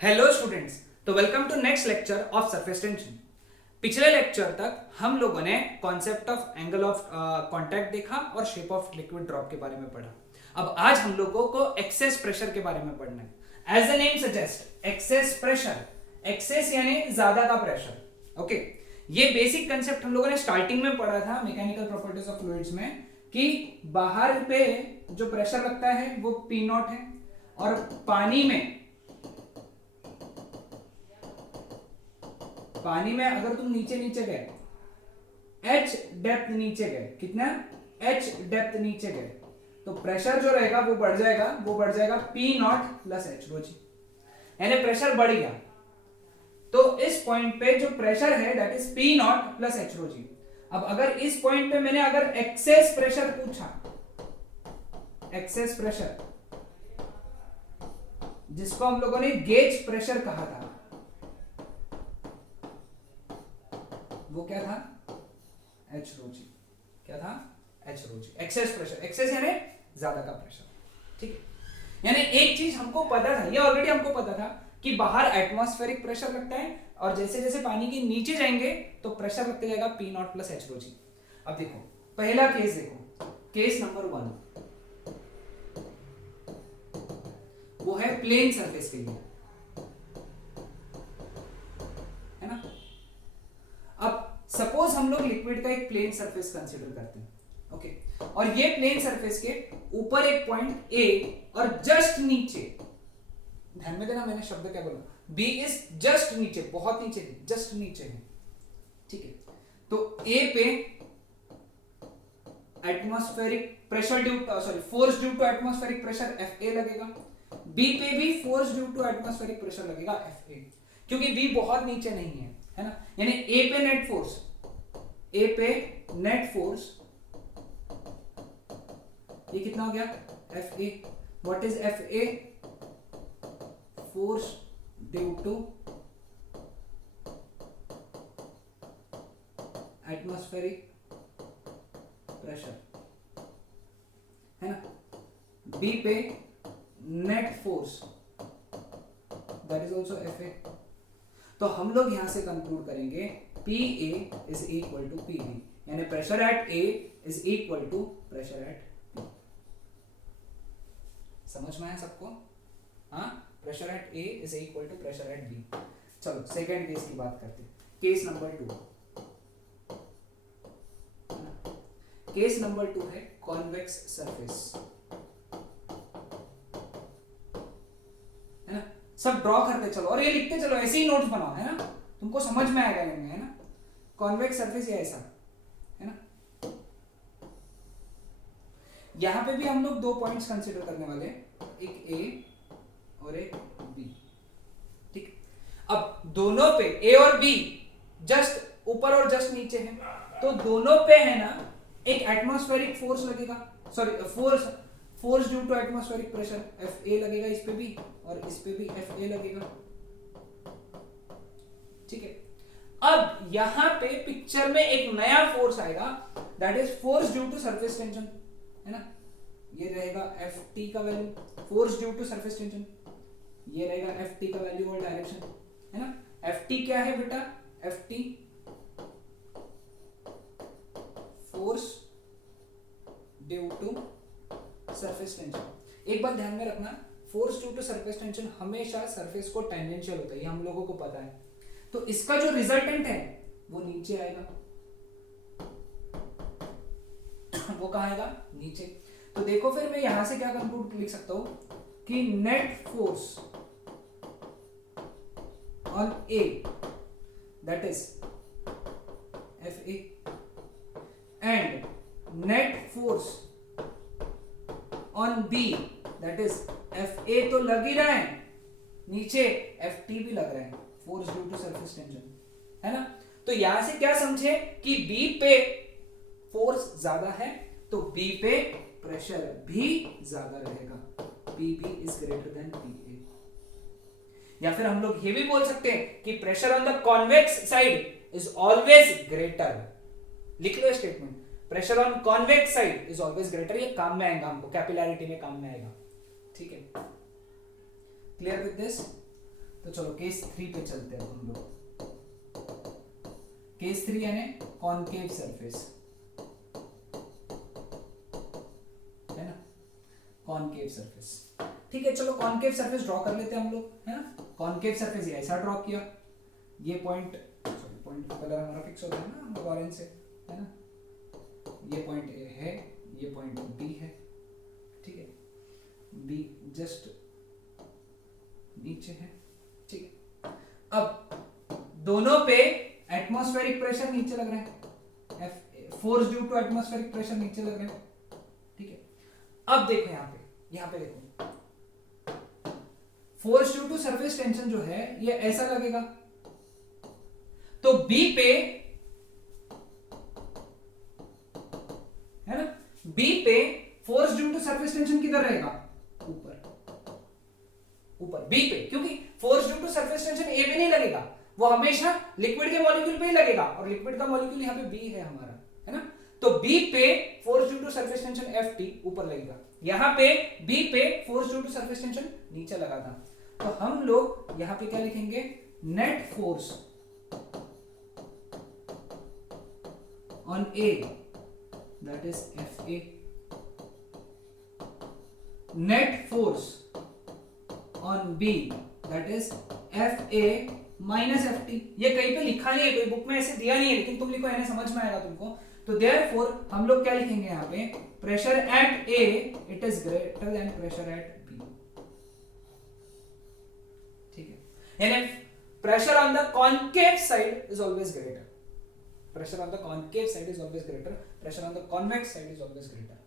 Hello students, तो welcome to next lecture of surface tension. पिछले lecture तक हम लोगों ने concept of angle of contact देखा और शेप ऑफ लिक्विड ड्रॉप के बारे में पढ़ा। अब आज हम लोगों को एक्सेस प्रेशर के बारे में पढ़ना है। As the name suggest, excess pressure, excess यानी ज्यादा का प्रेशर। ओके, ये बेसिक कंसेप्ट हम लोगों ने स्टार्टिंग में पढ़ा था मैकेनिकल प्रॉपर्टीज ऑफ फ्लूइड्स में कि बाहर पे जो प्रेशर लगता है वो पी नॉट है और पानी में अगर तुम नीचे नीचे गए, h डेप्थ नीचे गए, कितना h डेप्थ नीचे गए, तो प्रेशर जो रहेगा वो बढ़ जाएगा P नॉट प्लस H रो जी, यानी प्रेशर बढ़ गया। तो इस पॉइंट पे जो प्रेशर है that is P not plus H रो जी। अब अगर इस पॉइंट पे मैंने अगर एक्सेस प्रेशर पूछा, एक्सेस प्रेशर जिसको हम लोगों ने गेज प्रेशर कहा था, वो क्या था? H रो जी। क्या था? H रो जी। एक्सेस प्रेशर, एक्सेस यानी ज्यादा का प्रेशर, ठीक है। यानी एक चीज हमको पता था, ये ऑलरेडी हमको पता था कि बाहर एटमॉस्फेरिक प्रेशर लगता है और जैसे जैसे पानी के नीचे जाएंगे तो प्रेशर लगते जाएगा P नॉट प्लस H रो जी। अब देखो पहला केस, देखो केस नंबर 1, वो है प्लेन सरफेस के लिए, है ना। अब सपोज हम लोग लिक्विड का एक प्लेन सरफेस कंसीडर करते हैं, ओके, और ये प्लेन सरफेस के ऊपर एक पॉइंट ए और जस्ट नीचे, ध्यान में देना मैंने शब्द क्या बोला, बी इज जस्ट नीचे, बहुत नीचे है, जस्ट नीचे है, ठीक है। तो ए पे atmospheric pressure due force due to atmospheric pressure Fa लगेगा, बी पे भी force due to atmospheric pressure लगेगा Fa, क्योंकि बी बहुत नीचे नहीं है ना। यानी ए पे नेट फोर्स, ये कितना हो गया? Fa। What is Fa? Force due to atmospheric pressure, है ना। बी पे net force that is also Fa। तो हम लोग यहां से कंक्लूड करेंगे Pa is equal to Pb, यानी pressure at A is equal to pressure at P। समझ में आया सबको? हाँ, pressure at A is equal to pressure at B। चलो सेकेंड केस की बात करते हैं, केस नंबर 2। केस नंबर 2 है कॉन्वेक्स सरफेस, है ना। सब ड्रॉ करते चलो और ये लिखते चलो, ऐसे ही नोट्स बनाओ, है ना, तुमको समझ में आएगा इनमें, है ना। कॉन्वेक्स सरफेस ये ऐसा, है ना। यहां पे भी हम लोग दो पॉइंट्स कंसीडर करने वाले, एक ए और एक बी, ठीक। अब दोनों पे ए और बी जस्ट ऊपर और जस्ट नीचे है, तो दोनों पे है ना एक एटमॉस्फेरिक फोर्स लगेगा, sorry force due to atmospheric pressure Fa लगेगा इस पे भी और इस पे भी Fa लगेगा, ठीक है। अब यहां पे पिक्चर में एक नया फोर्स आएगा that is force due to surface tension, है ना। ये रहेगा Ft का value, force due to surface tension, ये रहेगा Ft का वैल्यू और डायरेक्शन, है ना। Ft क्या है बेटा? Ft force due to surface tension. एक बात ध्यान में रखना, force due to surface tension हमेशा सरफेस को टेंजेंशियल होता है, ये हम लोगों को पता है। तो इसका जो रिजल्टेंट है वो नीचे आएगा, वो कहां आएगा? नीचे। तो देखो फिर मैं यहां से क्या कंक्लूड लिख सकता हूं कि net force on A that is Fa and net force on B that is Fa। तो लग ही रहा है नीचे, Ft भी लग रहा है, force due to surface tension, है ना। तो यहां से क्या समझे कि B पे फोर्स ज्यादा है तो B पे प्रेशर भी ज्यादा रहेगा, Pb is greater then Pa। या फिर हम लोग ये भी बोल सकते हैं कि pressure on the convex side is always greater. लिख लो statement, pressure on convex side is always greater. ये काम में आएगा, हमको कैपिलैरिटी में काम में आएगा, ठीक है। Clear with this? तो चलो केस 3 पे चलते हैं हम लोग। केस 3 यानी कॉनकेव सरफेस, है ना, कॉनकेव सरफेस। ठीक है, चलो कॉनकेव सरफेस ड्रॉ कर लेते हैं हम लोग, है ना। कॉनकेव सरफेस ऐसा ड्रॉ किया, ये पॉइंट, सॉरी पॉइंट का कलर हमारा फिक्स होता है ना ऑरेंज से, है ना। ये पॉइंट ए है, ये पॉइंट बी है, ठीक है, बी जस्ट नीचे है, ठीक है। अब दोनों पे एटमॉस्फेरिक प्रेशर नीचे लग रहा है, force due to atmospheric pressure नीचे लग रहा है, ठीक है। अब देखो यहाँ पे देखो, force due to surface tension जो है ये ऐसा लगेगा, तो बी पे, है ना, बी पे force due to surface tension किधर रहेगा, ऊपर, ऊपर बी पे, क्योंकि force due to surface tension A पे नहीं लगेगा, वो हमेशा लिक्विड के मॉलिक्यूल पे ही लगेगा, और लिक्विड का मॉलिक्यूल यहाँ पे बी है हमारा, है ना। तो बी पे force due to surface tension F T ऊपर लगेगा, यहाँ पे बी पे force due to surface tension नीचे लगा था। तो हम लोग यहाँ पे क्या लिखेंगे, net force on A that is F A, net force on B that is F A minus F T. ये कहीं पे लिखा नहीं है, कोई बुक में ऐसे दिया नहीं है, लेकिन तुम लिखो, यानी समझ में आएगा तुमको। तो देयरफॉर हम लोग क्या लिखेंगे यहाँ पे, pressure at A it is greater than pressure at B, ठीक है। यानी pressure on the concave side is always greater, pressure on the concave side is always greater, pressure on the convex side is always greater,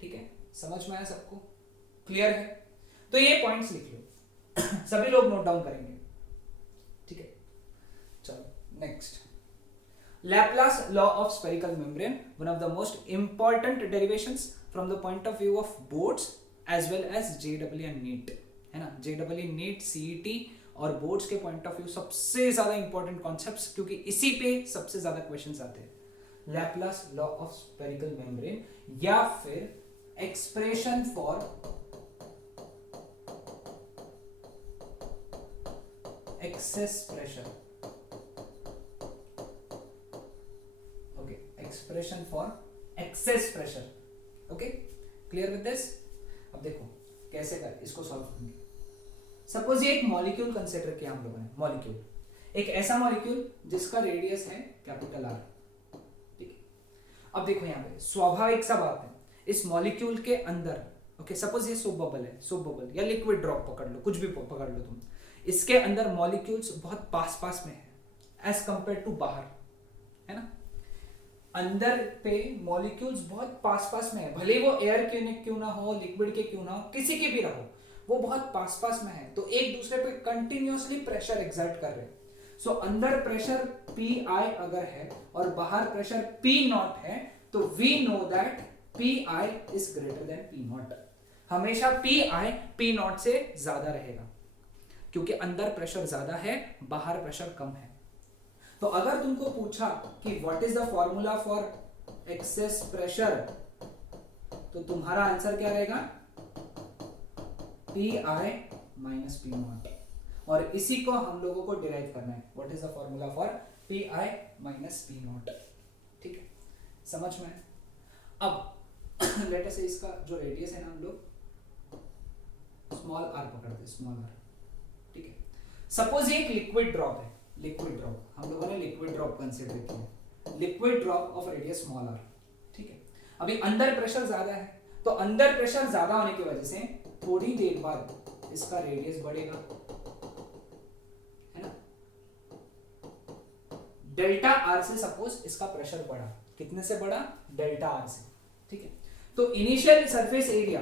ठीक है। समझ में आया सबको, clear है। तो ये पॉइंट्स लिख लो सभी लोग नोट डाउन करेंगे, ठीक है। चलो next, Laplace law of spherical membrane, one of the most important derivations from the point of view of boards as well as JEE and NEET, है ना। JEE, NEET, CET और बोर्ड्स के point of view सबसे ज्यादा important concepts, क्योंकि इसी पे सबसे ज्यादा क्वेश्चंस आते हैं। Laplace law of spherical membrane या फिर expression for excess pressure, expression for excess pressure, okay, clear with this. अब देखो कैसे कर इसको सॉल्व करेंगे। सपोज ये एक मॉलिक्यूल कंसीडर किया हम लोगों ने, मॉलिक्यूल, एक ऐसा मॉलिक्यूल जिसका रेडियस है कैपिटल आर, ठीक है। अब देखो यहाँ पे स्वाभाविक सा बात है, इस मॉलिक्यूल के अंदर, ओके, सपोज ये सोप बबल है, सोप बबल या लिक्विड ड्रॉप पकड़ लो, कुछ भी पकड़ लो तुम, इसके अंदर मॉलिक्यूल्स बहुत पास पास में है एज कंपेयर टू बाहर, है ना। अंदर पे मॉलिक्यूल्स बहुत पास पास में है, भले वो एयर क्यों ना हो, लिक्विड के क्यों ना हो, किसी के भी रहो, वो बहुत पास पास में है, तो एक दूसरे पे कंटिन्यूअसली प्रेशर एक्सर्ट कर रहे हैं। सो अंदर प्रेशर पी आई अगर है और बाहर प्रेशर पी नॉट है, तो we know that P I is greater than P naught. हमेशा पी आई पी नॉट से ज्यादा रहेगा, क्योंकि अंदर प्रेशर ज्यादा है, बाहर प्रेशर कम है। तो अगर तुमको पूछा कि what is the formula for excess pressure, तो तुम्हारा आंसर क्या रहेगा, P I minus P not, और इसी को हम लोगों को डिराइव करना है, what is the formula for P I minus P not, ठीक है, समझ में। अब लेट अस से इसका जो रेडियस है ना, हम लोग स्मॉल आर पकड़ते हैं, स्मॉल आर, ठीक है। सपोज ये एक लिक्विड ड्रॉप है, लिक्विड ड्रॉप, हम लोगों ने लिक्विड ड्रॉप कंसीडर किया, liquid drop of radius small R, ठीक है। अभी अंदर प्रेशर ज्यादा है, तो अंदर प्रेशर ज्यादा होने की वजह से थोड़ी देर बाद इसका रेडियस बढ़ेगा, है ना। डेल्टा आर से सपोज इसका प्रेशर बढ़ा, कितने से बढ़ा, डेल्टा आर से, ठीक है। तो initial surface area,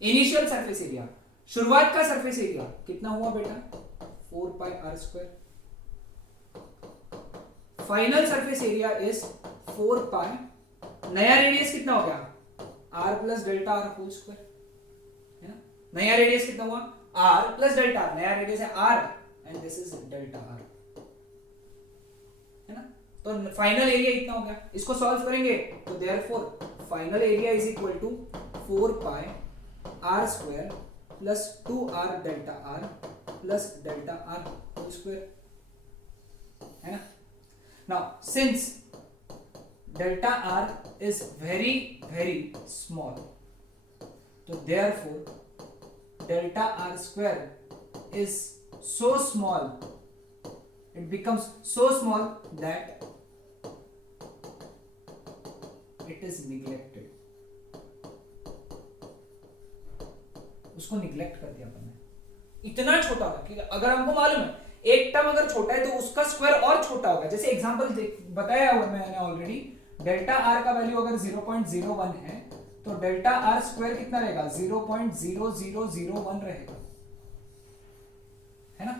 initial surface area, शुरुआत का सरफेस एरिया कितना हुआ बेटा, 4 pi r square, final surface area is 4 pi, नया रेडियस कितना हो गया, r plus delta r whole square, है ना। नया रेडियस कितना हुआ, आर प्लस डेल्टा आर, नया रेडियस है r and this is delta are, है ना। तो फाइनल एरिया इतना हो गया, इसको सॉल्व करेंगे तो therefore final area is equal to 4 pi r square plus 2 r delta r plus delta r whole square, है ना। Now since delta r is very very small, तो therefore delta r square is so small, it becomes so small that it is neglected. उसको neglect कर दिया अपन ने, इतना छोटा होगा कि अगर हमको मालूम है एक टर्म अगर छोटा है तो उसका स्क्वायर और छोटा होगा। जैसे एग्जांपल बताया हुआ मैंने ऑलरेडी, डेल्टा आर का वैल्यू अगर 0.01 है तो डेल्टा आर स्क्वायर कितना रहेगा, 0.0001 रहेगा, है ना।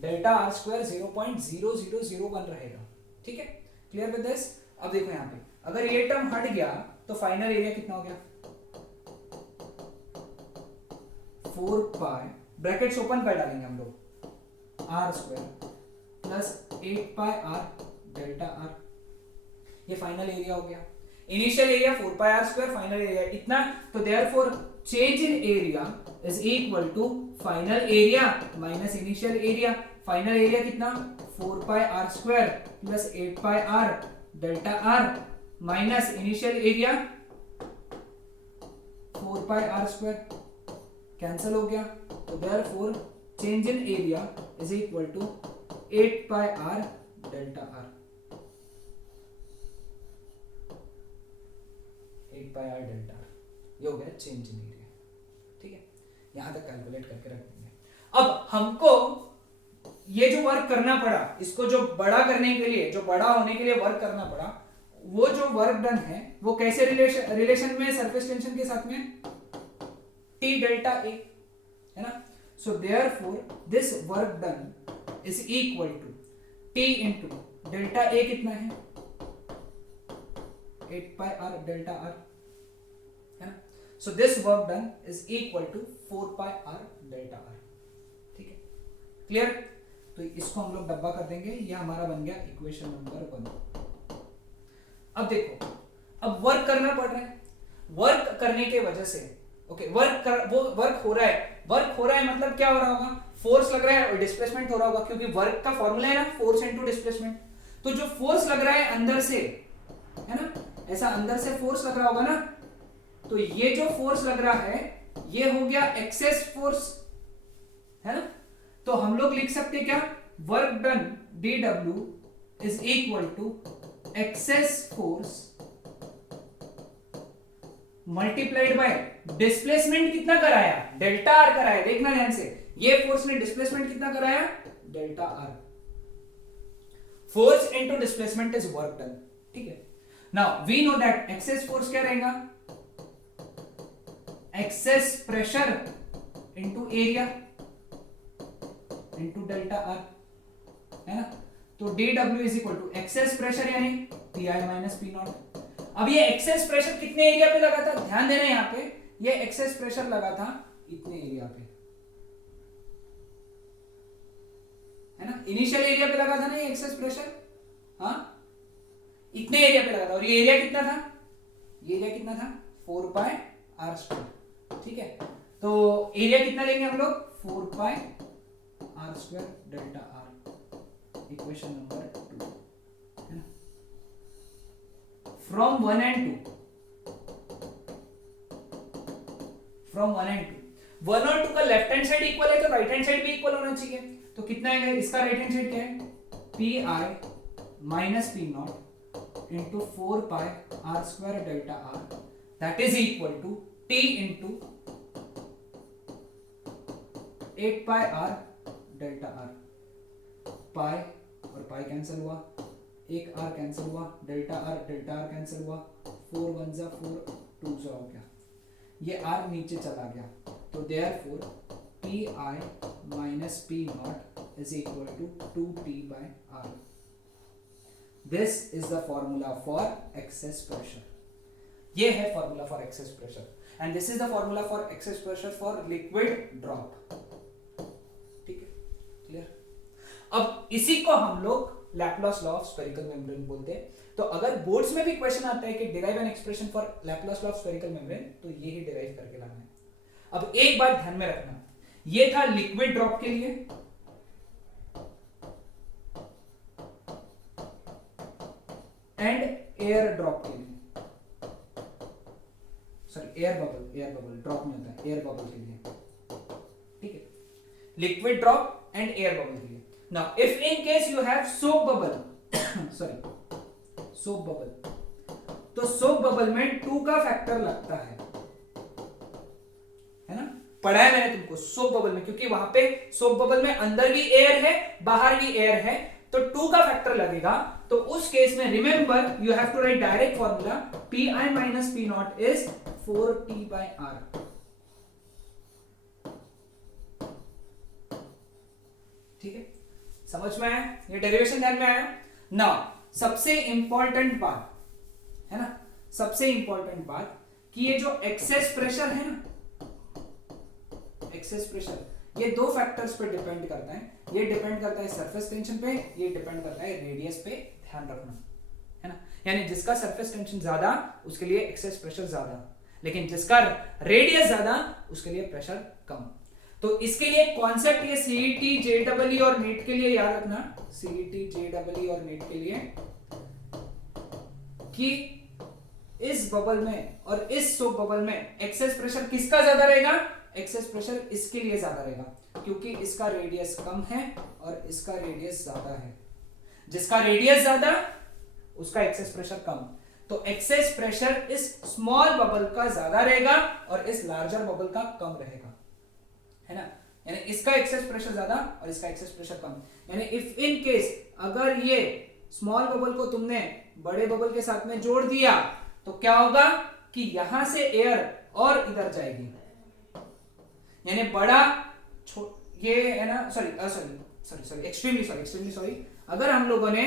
डेल्टा आर स्क्वायर 0.0001 रहेगा, ठीक है, क्लियर विद दिस। अब देखो यहाँ पे अगर ये टर्म हट गया तो फाइनल एरिया कितना हो गया, 4 पाई, ब्रैकेट्स ओपन कर डालेंगे हम लोग, r square plus 8 pi are delta r, ये फाइनल एरिया हो गया। Initial area 4 pi r square, final area इतना, तो therefore change in area is equal to final area minus initial area. Final area कितना, 4 pi r square plus 8 pi are delta r minus initial area 4 pi r square, cancel हो गया, तो therefore change in area is equal to 8 pi are delta are, 8 pi are delta r, ये हो गया change in area, ठीक है। यहां तक कैलकुलेट करके रख देंगे। अब हमको ये जो वर्क करना पड़ा, इसको जो बड़ा करने के लिए, जो बड़ा होने के लिए वर्क करना पड़ा, वो जो वर्क डन है वो कैसे रिलेशन में सरफेस टेंशन के साथ में, T डेल्टा A, है ना। So therefore this work done is equal to T into delta A कितना है, 8 पाई आर डेल्टा आर, है ना। So this work done is equal to 4 pi are delta R, ठीक है, क्लियर। तो इसको हम लोग डब्बा कर देंगे, ये हमारा बन गया इक्वेशन नंबर 1। अब देखो, अब वर्क करना पड़ रहा है, वर्क करने के वजह से ओके वो वर्क हो रहा है, वर्क हो रहा है मतलब क्या हो रहा होगा, फोर्स लग रहा है और डिस्प्लेसमेंट हो रहा होगा, क्योंकि वर्क का फॉर्मूला है ना फोर्स इनटू डिस्प्लेसमेंट। तो जो फोर्स लग रहा है अंदर से, है ना, ऐसा अंदर से फोर्स लग रहा होगा ना, तो ये जो फोर्स लग रहा है ये हो गया एक्सेस फोर्स, है ना। तो हम लोग लिख सकते क्या, work done dw is equal to excess force multiplied by displacement कितना कराया, डेल्टा आर कराया, देखना ध्यान से, ये फोर्स ने डिस्प्लेसमेंट कितना कराया, delta R. Force into displacement is work done, ठीक है। Now we know that excess force क्या रहेगा, excess pressure into area into delta are, है ना। तो dw is equal to excess pressure यानी pi माइनस पी नॉट। अब ये एक्सेस प्रेशर कितने एरिया पे लगा था, ध्यान देना यहाँ पे, ये एक्सेस प्रेशर लगा था इतने एरिया पे, है ना, इनिशियल एरिया पे लगा था ना ये एक्सेस प्रेशर, हाँ इतने एरिया पे लगा था, और ये एरिया कितना था, ये एरिया कितना था 4 पाई आर स्क्वायर, ठीक है। तो एरिया कितना लेंगे हम लोग, 4 pi r square delta r, equation number 2, है ना। फ्रॉम 1 and 2, फ्रॉम 1 and 2, 1 और 2 का लेफ्ट हैंड साइड इक्वल है तो राइट हैंड साइड भी इक्वल होना चाहिए। तो कितना है इसका राइट हैंड साइड क्या है, P I minus P naught into 4 pi r square delta r, that is equal to T into 8 pi are delta r, pi और पाई कैंसिल हुआ, एक आर कैंसिल हुआ, डेल्टा आर कैंसिल हुआ, 4 1 जा 4 2 जा हो गया, ये आर नीचे चला गया, तो therefore P I minus P naught is equal to 2t by R. This is the formula for excess pressure, ये है formula for excess pressure, and this is the formula for excess pressure for liquid drop, ठीक है, clear. अब इसी को हम लोग Laplace law of spherical membrane बोलते हैं। तो अगर बोर्ड्स में भी क्वेश्चन आता है कि derive an expression for Laplace law of spherical membrane, तो ये ही डिराइव करके लाना है। अब एक बात ध्यान में रखना, ये था लिक्विड ड्रॉप के लिए, एंड एयर ड्रॉप के लिए, सॉरी एयर बबल ड्रॉप नहीं होता है, एयर बबल के लिए, ठीक है, liquid drop and air bubble के लिए. Now if in case you have soap bubble, sorry soap bubble, तो सोप बबल में 2 का फैक्टर लगता है ना, पढ़ा है मैंने तुमको सोप बबल में, क्योंकि वहां पे सोप बबल में अंदर भी एयर है बाहर भी एयर है, तो 2 का फैक्टर लगेगा. तो उस केस में remember you have to write direct formula, P I minus P naught is 4t/r. ठीक है, समझ में आया, ये डेरिवेशन ध्यान में आया. नाउ सबसे इंपॉर्टेंट बात है ना, सबसे इंपॉर्टेंट बात कि ये जो एक्सेस प्रेशर है ना, एक्सेस प्रेशर, ये 2 फैक्टर्स पे डिपेंड करता है. ये डिपेंड करता है सरफेस टेंशन पे, ये डिपेंड करता है रेडियस पे, ध्यान रखना है ना. यानी जिसका सरफेस टेंशन ज्यादा उसके लिए एक्सेस प्रेशर ज्यादा, लेकिन जिसका रेडियस ज्यादा उसके लिए प्रेशर कम. तो इसके लिए कॉन्सेप्ट ये सीईटी जेडबलई और नीट के लिए याद रखना, सीईटी जेडबलई और नीट के लिए, कि इस बबल में और इस सोप बबल में एक्सेस प्रेशर किसका ज्यादा रहेगा, एक्सेस प्रेशर इसके लिए ज्यादा रहेगा, क्योंकि इसका रेडियस कम है और इसका रेडियस ज्यादा है. जिसका रेडियस ज्यादा उसका एक्सेस प्रेशर कम. तो एक्सेस प्रेशर इस स्मॉल बबल का ज्यादा रहेगा और इस लार्जर बबल का कम रहेगा, है ना. यानी इसका एक्सेस प्रेशर ज्यादा और इसका एक्सेस प्रेशर कम. यानी इफ इन केस अगर ये स्मॉल बबल को तुमने बड़े बबल के साथ में जोड़ दिया तो क्या होगा कि यहां से एयर और इधर जाएगी, यानी बड़ा ये है ना, सॉरी एक्सट्रीमली सॉरी, अगर हम लोगों ने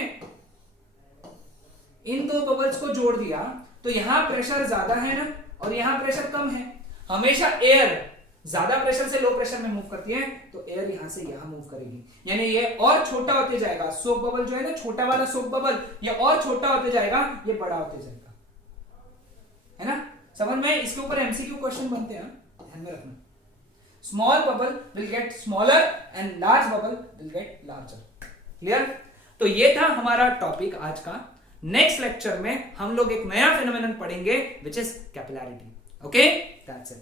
इन 2 बबल्स को जोड़ दिया तो यहां प्रेशर ज्यादा है ना और यहां प्रेशर कम है. हमेशा एयर ज्यादा प्रेशर से लो प्रेशर में मूव करती है, तो एयर यहां से यहां मूव करेगी, यानी ये और छोटा होते जाएगा. सोप बबल जो है ना, छोटा वाला सोप बबल, ये और छोटा होते जाएगा, ये बड़ा होते जाएगा, है ना. समझ में? इसके ऊपर एमसीक्यू क्वेश्चन बनते हैं, ध्यान में रखना. Small bubble will get smaller and large bubble will get larger. Clear? तो ये था हमारा टॉपिक आज का. नेक्स्ट लेक्चर में हम लोग एक नया फिनोमेनन पढ़ेंगे, which is capillarity. Okay, that's it.